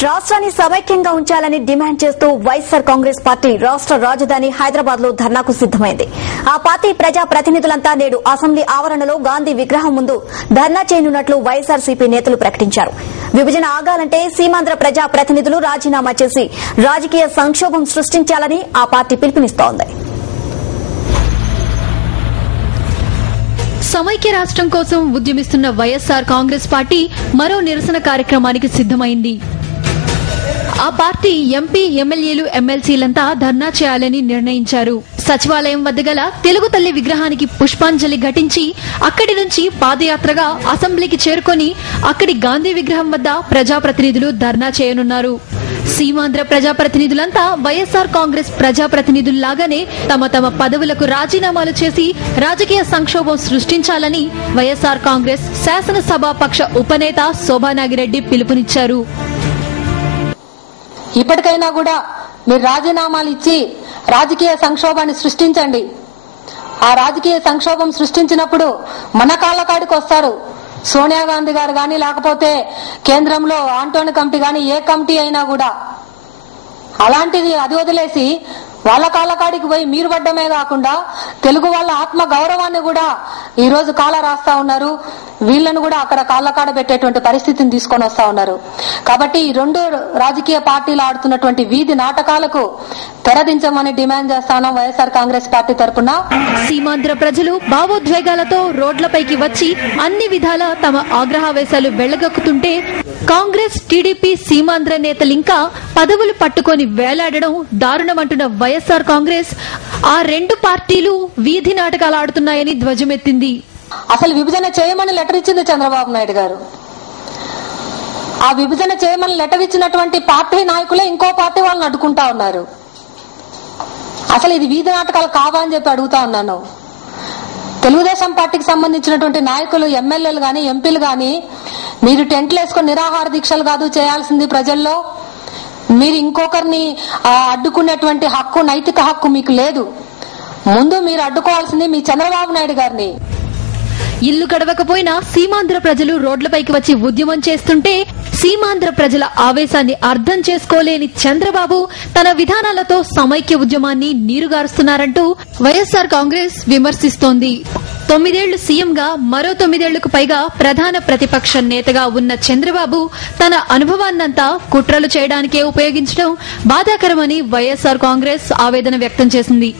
రాష్ట్రాన్ని సమైక్యంగా ఉంచాలని డిమాండ్ చేస్తూ వైఎస్సార్ కాంగ్రెస్ పార్టీ రాష్ట్ర రాజధాని హైదరాబాద్ లో ధర్నాకు సిద్దమైంది. ఆ పార్టీ ప్రజా ప్రతినిధులంతా నేడు అసెంబ్లీ ఆవరణలో గాంధీ విగ్రహం ముందు ధర్నా చేయనున్నట్లు వైఎస్సార్సీపీ నేతలు ప్రకటించారు. విభజన ఆగాలంటే సీమాంధ్ర ప్రజా ప్రతినిధులు రాజీనామా చేసి రాజకీయ సంక్షోభం సృష్టించాలని ఆ పార్టీ పిలుపునిస్తోంది. సమైక్య రాష్ట్రం కోసం ఉద్యమిస్తున్న వైఎస్సార్ కాంగ్రెస్ పార్టీ మరో నిరసన కార్యక్రమానికి సిద్దమైంది. ఆ పార్టీ ఎంపీ, ఎమ్మెల్యేలు, ఎమ్మెల్సీలంతా ధర్నా చేయాలని నిర్ణయించారు. సచివాలయం వద్ద గల తెలుగు తల్లి విగ్రహానికి పుష్పాంజలి ఘటించి అక్కడి నుంచి పాదయాత్రగా అసెంబ్లీకి చేరుకొని అక్కడి గాంధీ విగ్రహం వద్ద ప్రజాప్రతినిధులు ధర్నా చేయనున్నారు. సీమాంధ్ర ప్రజాప్రతినిధులంతా వైఎస్సార్ కాంగ్రెస్ ప్రజాప్రతినిధుల్లాగానే తమ తమ పదవులకు రాజీనామాలు చేసి రాజకీయ సంక్షోభం సృష్టించాలని వైఎస్సార్ కాంగ్రెస్ శాసనసభాపక్ష ఉపనేత శోభానాగిరెడ్డి పిలుపునిచ్చారు. ఇప్పటికైనా కూడా మీరు రాజీనామాలు ఇచ్చి రాజకీయ సంక్షోభాన్ని సృష్టించండి. ఆ రాజకీయ సంక్షోభం సృష్టించినప్పుడు మన కాళ్ళకాడికి వస్తారు. సోనియా గాంధీ గారు గాని, లేకపోతే కేంద్రంలో ఆంటోని కమిటీ గాని, ఏ కమిటీ అయినా కూడా అలాంటిది అది వదిలేసి వాళ్ళ కాళ్ళకాడికి పోయి మీరు పడ్డమే కాకుండా తెలుగు వాళ్ళ ఆత్మ గౌరవాన్ని కూడా ఈ రోజు కాల రాస్తా ఉన్నారు. వీళ్ళను కూడా అక్కడ కాళ్ళకాడ పెట్టేటువంటి పరిస్థితిని తీసుకొని వస్తా ఉన్నారు. కాబట్టి ఈ రెండు రాజకీయ పార్టీలు ఆడుతున్నటువంటి వీధి నాటకాలకు తెరదించమని డిమాండ్ చేస్తాను వైఎస్ఆర్ కాంగ్రెస్ పార్టీ తరఫున. సీమాంధ్ర ప్రజలు భావోద్వేగాలతో రోడ్లపైకి వచ్చి అన్ని విధాలా తమ ఆగ్రహావేశాలు వెళ్లగక్కుతుంటే కాంగ్రెస్, టీడీపీ, సీమాంధ్ర నేతలింకా పదవులు పట్టుకొని వేలాడడం దారుణమంటున్న వైఎస్ఆర్ కాంగ్రెస్ ఆ రెండు పార్టీలు వీధి నాటకాలు ఆడుతున్నాయని ధ్వజమెత్తింది. అసలు విభజన చేయమని లెటర్ ఇచ్చింది చంద్రబాబు నాయుడు గారు. ఆ విభజన చేయమని లెటర్ ఇచ్చినటువంటి పార్టీ నాయకులే ఇంకో పార్టీ వాళ్ళని అడ్డుకుంటా ఉన్నారు. అసలు ఇది వీధి నాటకాలు కావా అని చెప్పి అడుగుతా ఉన్నాను. తెలుగుదేశం పార్టీకి సంబంధించినటువంటి నాయకులు, ఎమ్మెల్యేలు గాని, ఎంపీలు గాని, మీరు టెంట్లు వేసుకొని నిరాహార దీక్షలు కాదు చేయాల్సింది ప్రజల్లో. మీరు ఇంకొకరిని అడ్డుకునేటువంటి హక్కు, నైతిక హక్కు మీకు లేదు. ముందు మీరు అడ్డుకోవాల్సింది మీ చంద్రబాబు నాయుడు గారిని. ఇల్లు గడవకపోయినా సీమాంధ్ర ప్రజలు రోడ్లపైకి వచ్చి ఉద్యమం చేస్తుంటే సీమాంధ్ర ప్రజల ఆవేశాన్ని అర్థం చేసుకోలేని చంద్రబాబు తన విధానాలతో సమైక్య ఉద్యమాన్ని నీరుగారుస్తున్నారంటూ వైఎస్సార్ కాంగ్రెస్ విమర్శిస్తోంది. 9 ఏళ్లు సీఎంగా మరో 9 ఏళ్లకు పైగా ప్రధాన ప్రతిపక్ష నేతగా ఉన్న చంద్రబాబు తన అనుభవాన్నంతా కుట్రలు చేయడానికే ఉపయోగించడం బాధాకరమని వైఎస్సార్ కాంగ్రెస్ ఆవేదన వ్యక్తం చేసింది.